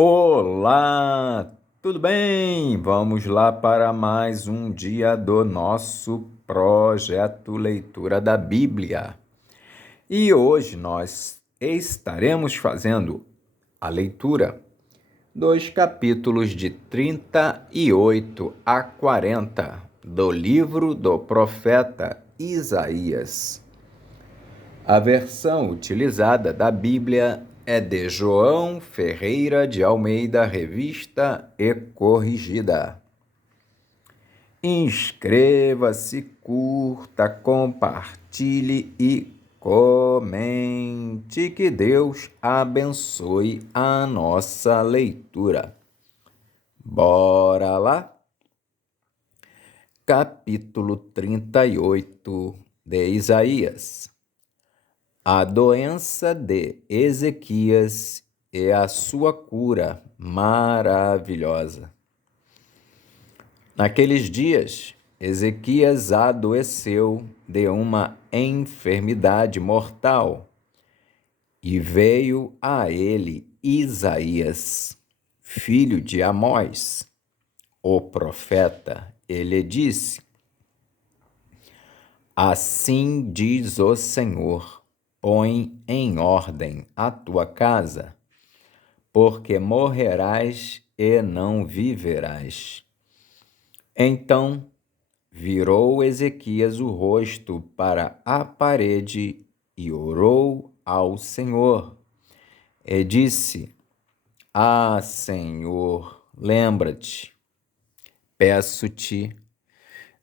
Olá, tudo bem? Vamos lá para mais um dia do nosso projeto Leitura da Bíblia. E hoje nós estaremos fazendo a leitura dos capítulos de 38 a 40 do livro do profeta Isaías. A versão utilizada da Bíblia é de João Ferreira de Almeida, revista e corrigida. Inscreva-se, curta, compartilhe e comente. Que Deus abençoe a nossa leitura. Bora lá? Capítulo 38 de Isaías. A doença de Ezequias e a sua cura maravilhosa. Naqueles dias, Ezequias adoeceu de uma enfermidade mortal e veio a ele Isaías, filho de Amós, o profeta. Ele disse: Assim diz o Senhor: põe em ordem a tua casa, porque morrerás e não viverás. Então virou Ezequias o rosto para a parede e orou ao Senhor. E disse: Ah, Senhor, lembra-te, peço-te,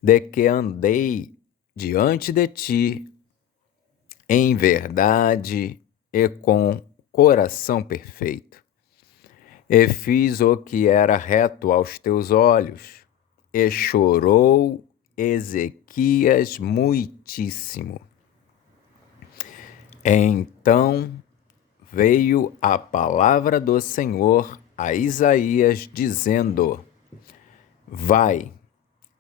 de que andei diante de ti em verdade e com coração perfeito. E fiz o que era reto aos teus olhos. E chorou Ezequias muitíssimo. Então veio a palavra do Senhor a Isaías, dizendo: Vai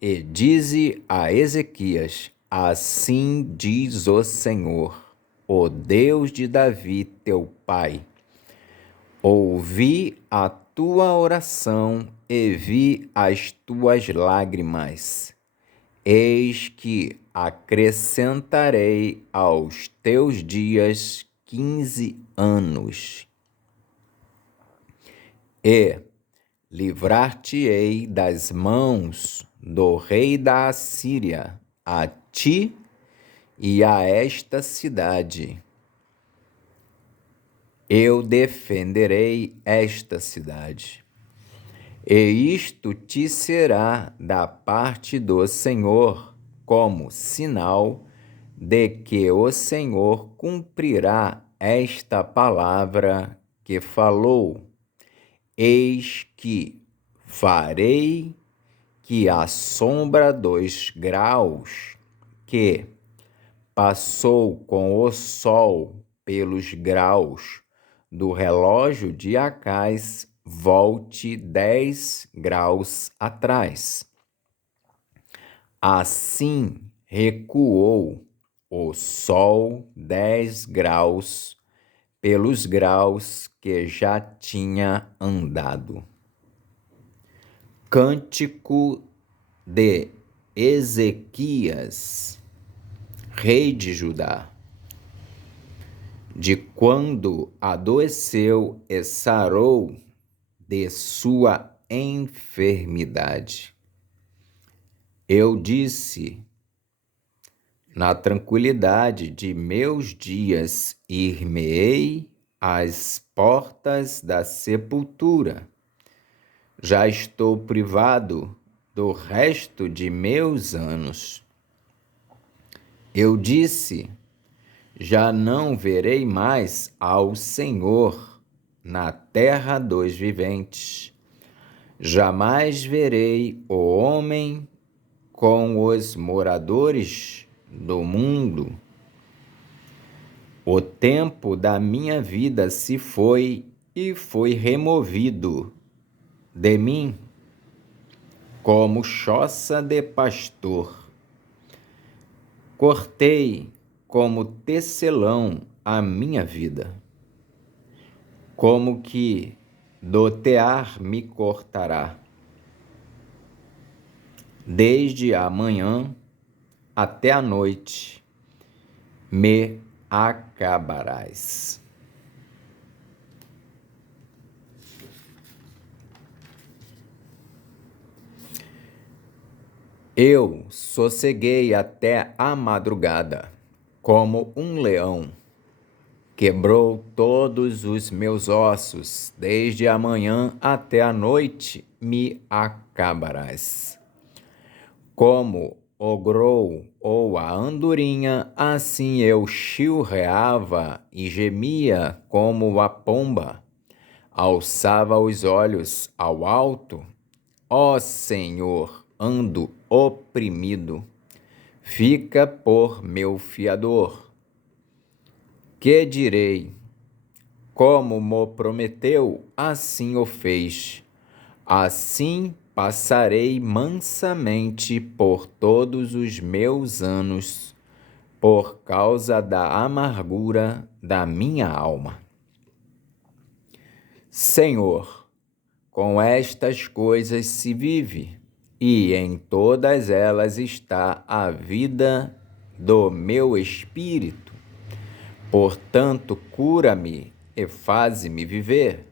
e dize a Ezequias: Assim diz o Senhor, o Deus de Davi, teu pai. Ouvi a tua oração e vi as tuas lágrimas. Eis que acrescentarei aos teus dias 15 anos. E livrar-te-ei das mãos do rei da Assíria, a ti e a esta cidade. Eu defenderei esta cidade. E isto te será da parte do Senhor, como sinal de que o Senhor cumprirá esta palavra que falou. Eis que farei que a sombra dos graus que passou com o sol pelos graus do relógio de Acais volte 10 graus atrás. Assim recuou o sol 10 graus pelos graus que já tinha andado. Cântico de Ezequias, rei de Judá, de quando adoeceu e sarou de sua enfermidade. Eu disse: na tranquilidade de meus dias ir-me-ei às portas da sepultura. Já estou privado do resto de meus anos. Eu disse: já não verei mais ao Senhor na terra dos viventes. Jamais verei o homem com os moradores do mundo. O tempo da minha vida se foi e foi removido de mim como choça de pastor. Cortei como tecelão a minha vida, como que do tear me cortará. Desde a manhã até a noite me acabarás. Eu sosseguei até a madrugada, como um leão. Quebrou todos os meus ossos, desde a manhã até a noite me acabarás. Como o grou ou a andorinha, assim eu chilreava e gemia como a pomba. Alçava os olhos ao alto, ó Senhor, ando oprimido. Fica por meu fiador. Que direi? Como mo prometeu, assim o fez. Assim passarei mansamente por todos os meus anos, por causa da amargura da minha alma. Senhor, com estas coisas se vive, e em todas elas está a vida do meu espírito. Portanto, cura-me e faze-me viver.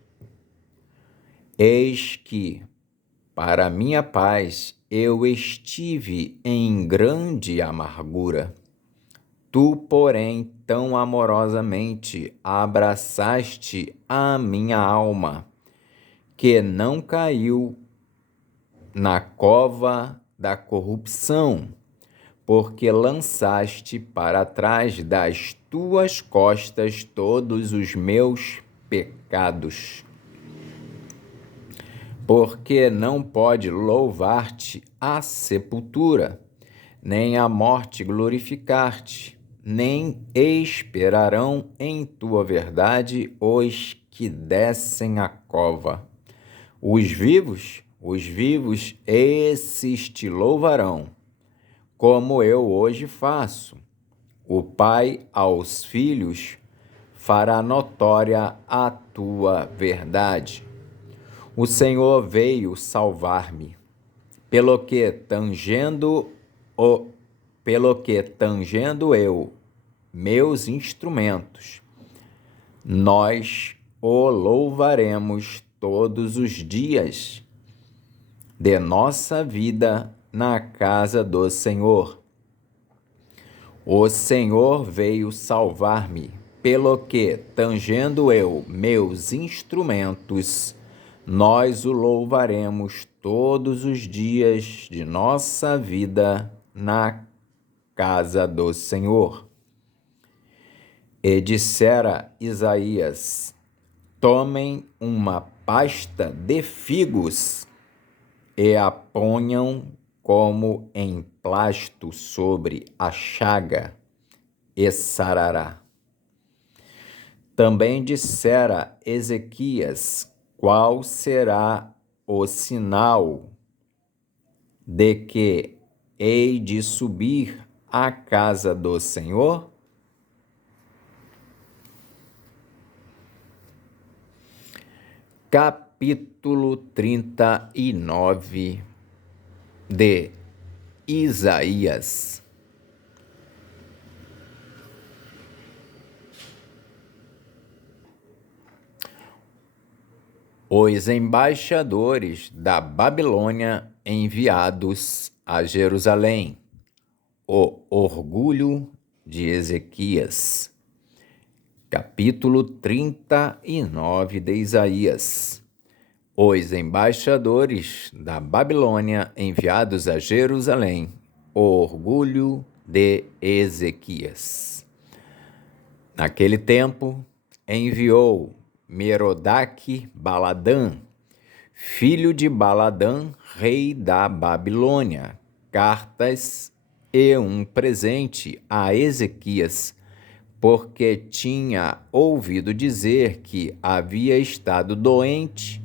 Eis que, para minha paz, eu estive em grande amargura. Tu, porém, tão amorosamente abraçaste a minha alma, que não caiu na cova da corrupção, porque lançaste para trás das tuas costas todos os meus pecados. Porque não pode louvar-te a sepultura, nem a morte glorificar-te, nem esperarão em tua verdade os que descem a cova. Os vivos, esses te louvarão, como eu hoje faço. O Pai aos filhos fará notória a tua verdade. O Senhor veio salvar-me, pelo que tangendo eu meus instrumentos, nós o louvaremos todos os dias de nossa vida na casa do Senhor. O Senhor veio salvar-me, pelo que, tangendo eu meus instrumentos, nós o louvaremos todos os dias de nossa vida na casa do Senhor. E dissera Isaías: tomem uma pasta de figos e a ponham como emplasto sobre a chaga, e sarará. Também dissera Ezequias: qual será o sinal de que hei de subir à casa do Senhor? Capítulo 39 de Isaías. Os embaixadores da Babilônia enviados a Jerusalém. O orgulho de Ezequias. Capítulo 39 de Isaías. Os embaixadores da Babilônia enviados a Jerusalém. O orgulho de Ezequias. Naquele tempo, enviou Merodach-Baladã, filho de Baladã, rei da Babilônia, cartas e um presente a Ezequias, porque tinha ouvido dizer que havia estado doente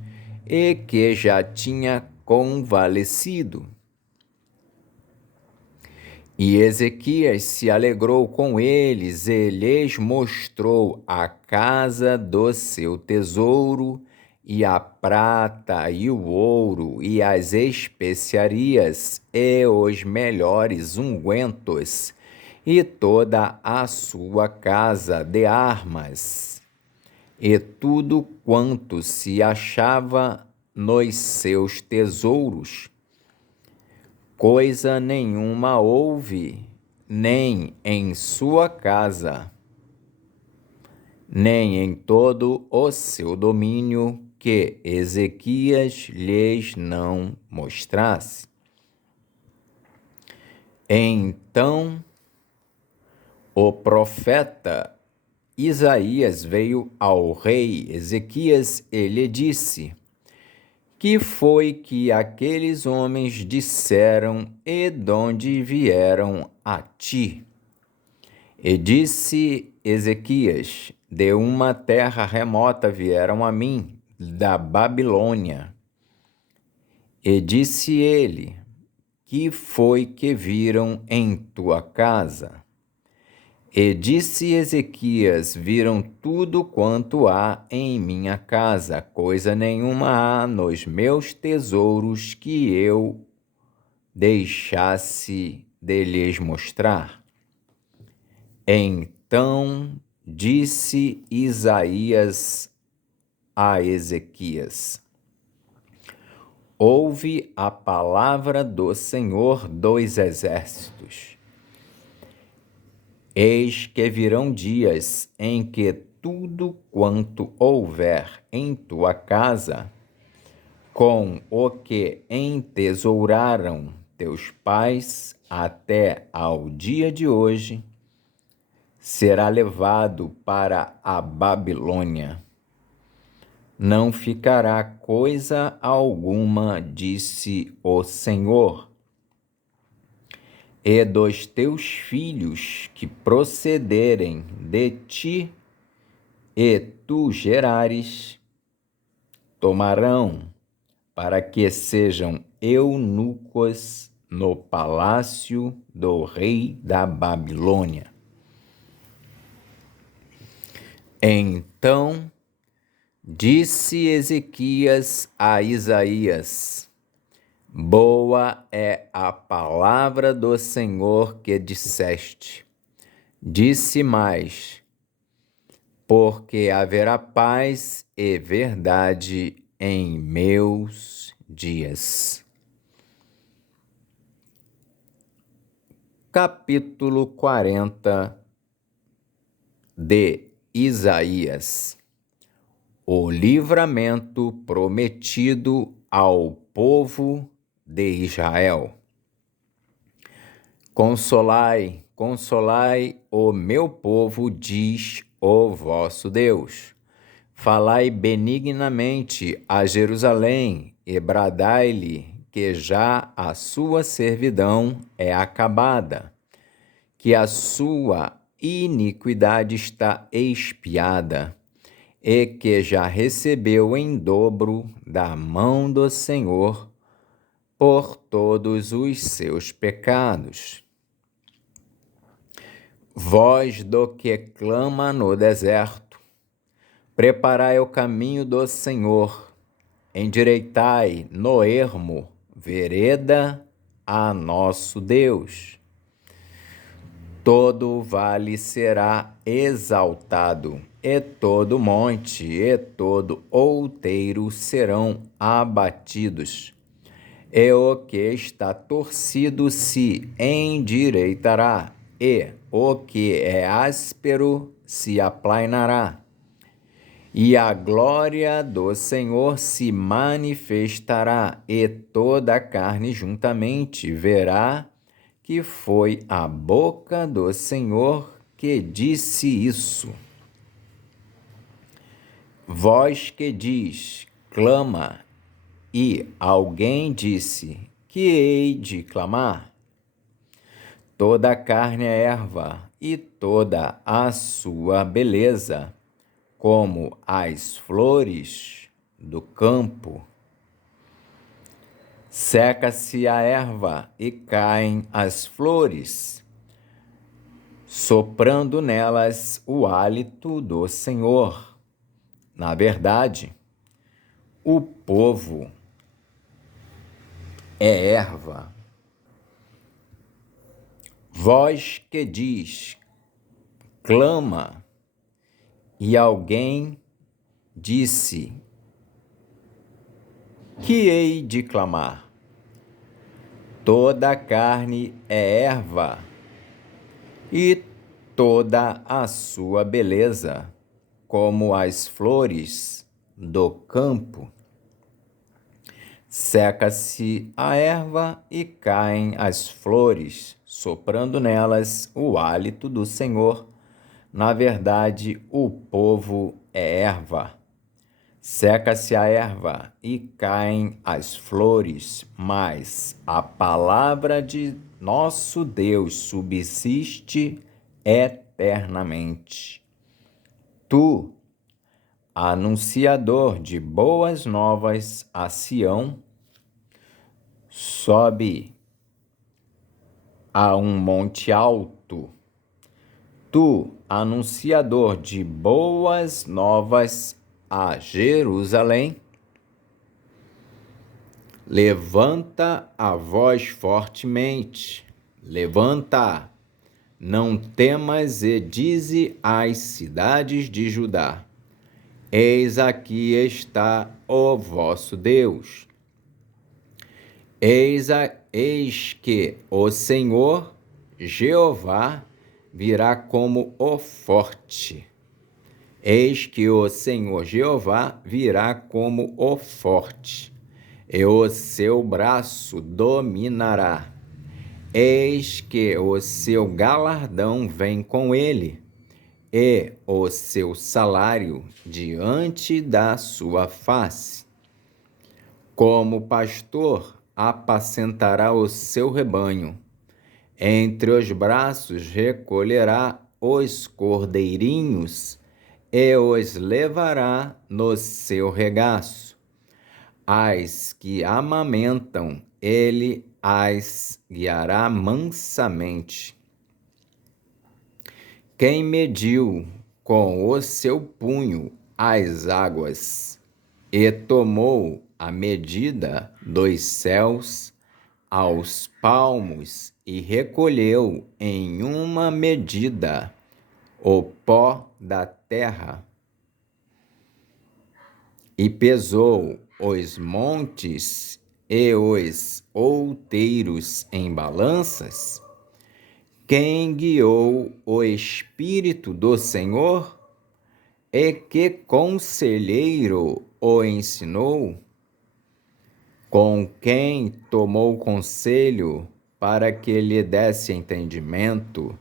e que já tinha convalescido. E Ezequias se alegrou com eles e lhes mostrou a casa do seu tesouro e a prata, e o ouro, e as especiarias, e os melhores ungüentos, e toda a sua casa de armas, e tudo quanto se achava nos seus tesouros. Coisa nenhuma houve, nem em sua casa, nem em todo o seu domínio, que Ezequias lhes não mostrasse. Então o profeta Isaías veio ao rei Ezequias e lhe disse: Que foi que aqueles homens disseram e donde vieram a ti? E disse Ezequias: De uma terra remota vieram a mim, da Babilônia. E disse ele: Que foi que viram em tua casa? E disse Ezequias: Viram tudo quanto há em minha casa, coisa nenhuma há nos meus tesouros que eu deixasse de lhes mostrar. Então disse Isaías a Ezequias: Ouve a palavra do Senhor dos Exércitos. Eis que virão dias em que tudo quanto houver em tua casa, com o que entesouraram teus pais até ao dia de hoje, será levado para a Babilônia. Não ficará coisa alguma, disse o Senhor. E dos teus filhos que procederem de ti, e tu gerares, tomarão, para que sejam eunucos no palácio do rei da Babilônia. Então disse Ezequias a Isaías: Boa é a palavra do Senhor que disseste. Disse mais: Porque haverá paz e verdade em meus dias. Capítulo 40 de Isaías. O livramento prometido ao povo de Israel. Consolai, consolai o meu povo, diz o vosso Deus. Falai benignamente a Jerusalém e bradai-lhe que já a sua servidão é acabada, que a sua iniquidade está expiada, e que já recebeu em dobro da mão do Senhor por todos os seus pecados. Voz do que clama no deserto, preparai o caminho do Senhor, endireitai no ermo vereda a nosso Deus. Todo vale será exaltado, e todo monte e todo outeiro serão abatidos, e o que está torcido se endireitará, e o que é áspero se aplainará. E a glória do Senhor se manifestará, e toda a carne juntamente verá que foi a boca do Senhor que disse isso. Voz que diz, clama, e alguém disse, que hei de clamar? Toda a carne é erva, e toda a sua beleza, como as flores do campo. Seca-se a erva e caem as flores, soprando nelas o hálito do Senhor. Na verdade, O povo é erva. Voz que diz, clama, e alguém disse, que hei de clamar? Toda a carne é erva, e toda a sua beleza, como as flores do campo. Seca-se a erva e caem as flores, soprando nelas o hálito do Senhor. Na verdade, o povo é erva. Seca-se a erva e caem as flores, mas a palavra de nosso Deus subsiste eternamente. Tu, anunciador de boas novas a Sião, sobe a um monte alto. Tu, anunciador de boas novas a Jerusalém, levanta a voz fortemente, levanta, não temas e dize às cidades de Judá, eis aqui está o vosso Deus. Eis que o Senhor Jeová virá como o forte. Eis que o Senhor Jeová virá como o forte, e o seu braço dominará. Eis que o seu galardão vem com ele, e o seu salário diante da sua face. Como pastor, apacentará o seu rebanho. Entre os braços recolherá os cordeirinhos e os levará no seu regaço. As que amamentam, ele as guiará mansamente. Quem mediu com o seu punho as águas e tomou a medida dos céus aos palmos e recolheu em uma medida o pó da terra e pesou os montes e os outeiros em balanças? Quem guiou o Espírito do Senhor? E que conselheiro o ensinou? Com quem tomou conselho para que lhe desse entendimento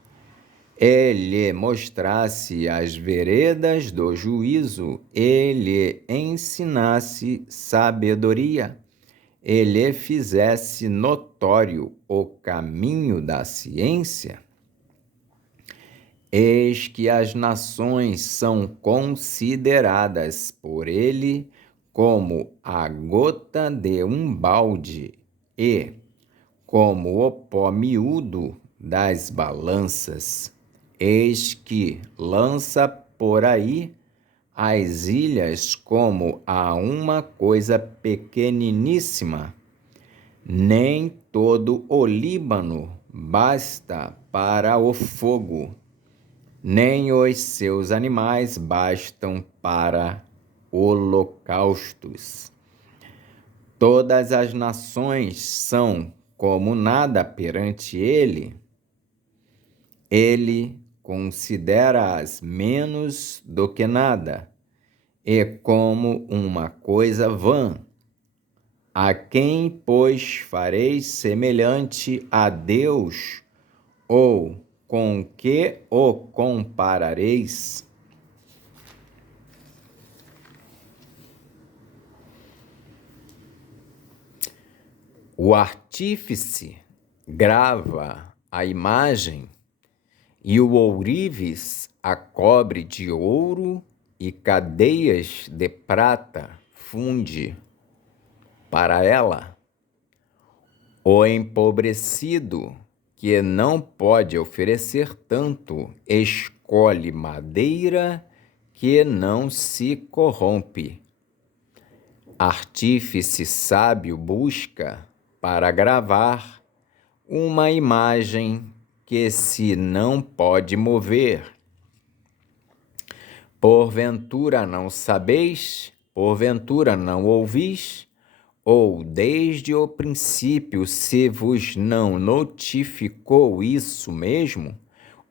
e lhe mostrasse as veredas do juízo e lhe ensinasse sabedoria e lhe fizesse notório o caminho da ciência? Eis que as nações são consideradas por ele como a gota de um balde e como o pó miúdo das balanças. Eis que lança por aí as ilhas como a uma coisa pequeniníssima. Nem todo o Líbano basta para o fogo, nem os seus animais bastam para holocaustos. Todas as nações são como nada perante ele. Ele considera-as menos do que nada, e como uma coisa vã. A quem, pois, fareis semelhante a Deus, ou com que o comparareis? O artífice grava a imagem e o ourives a cobre de ouro e cadeias de prata funde para ela. O empobrecido, que não pode oferecer tanto, escolhe madeira que não se corrompe. Artífice sábio busca para gravar uma imagem que se não pode mover. Porventura não sabeis? Porventura não ouvis? Ou desde o princípio se vos não notificou isso mesmo?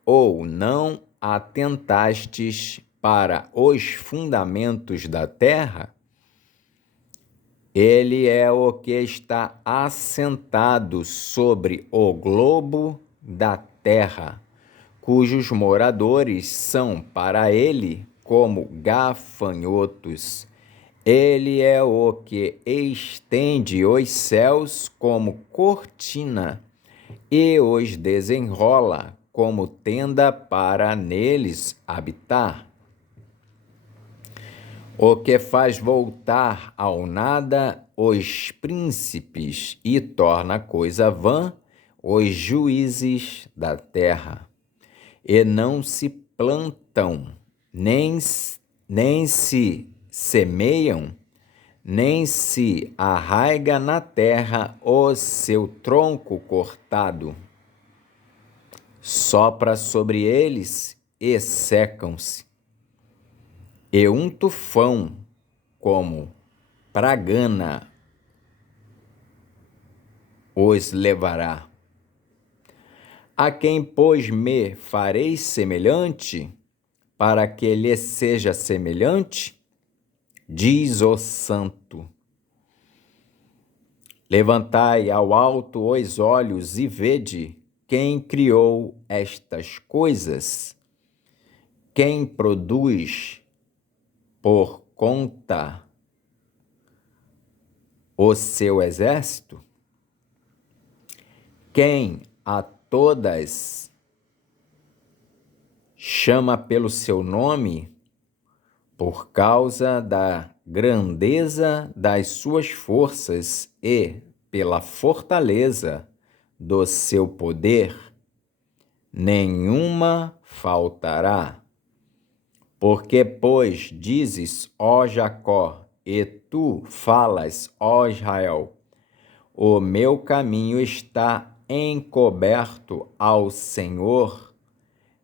Ou não atentastes para os fundamentos da terra? Ele é o que está assentado sobre o globo da terra, cujos moradores são para ele como gafanhotos. Ele é o que estende os céus como cortina e os desenrola como tenda para neles habitar. O que faz voltar ao nada os príncipes e torna coisa vã os juízes da terra. E não se plantam, nem se semeiam, nem se arraiga na terra o seu tronco cortado. Sopra sobre eles e secam-se. E um tufão, como pragana, os levará. A quem, pois, me fareis semelhante, para que lhe seja semelhante? Diz o Santo. Levantai ao alto os olhos e vede quem criou estas coisas, quem produz por conta o seu exército, quem a todas chama pelo seu nome, por causa da grandeza das suas forças e pela fortaleza do seu poder, nenhuma faltará. Porque, pois, dizes, ó Jacó, e tu falas, ó Israel, o meu caminho está encoberto ao Senhor,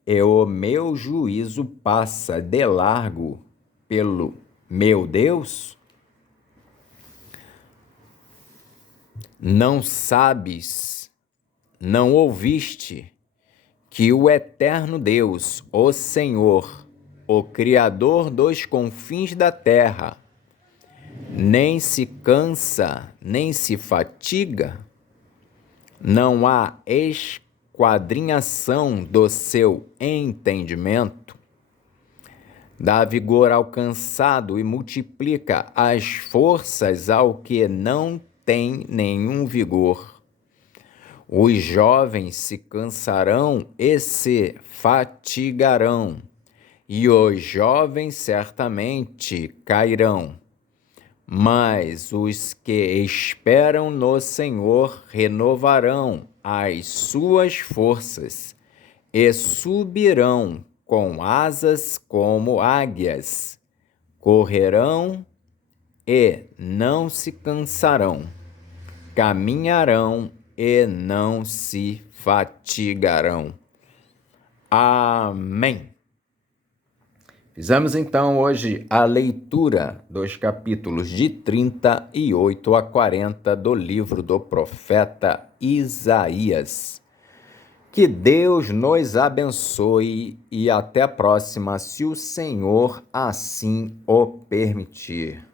e o meu juízo passa de largo pelo meu Deus? Não sabes, não ouviste, que o eterno Deus, o Senhor, o Criador dos confins da terra, nem se cansa, nem se fatiga? Não há esquadrinhação do seu entendimento? Dá vigor ao cansado e multiplica as forças ao que não tem nenhum vigor. Os jovens se cansarão e se fatigarão, e os jovens certamente cairão. Mas os que esperam no Senhor renovarão as suas forças e subirão com asas como águias, correrão e não se cansarão, caminharão e não se fatigarão. Amém. Fizemos então hoje a leitura dos capítulos de 38 a 40 do livro do profeta Isaías. Que Deus nos abençoe e até a próxima, se o Senhor assim o permitir.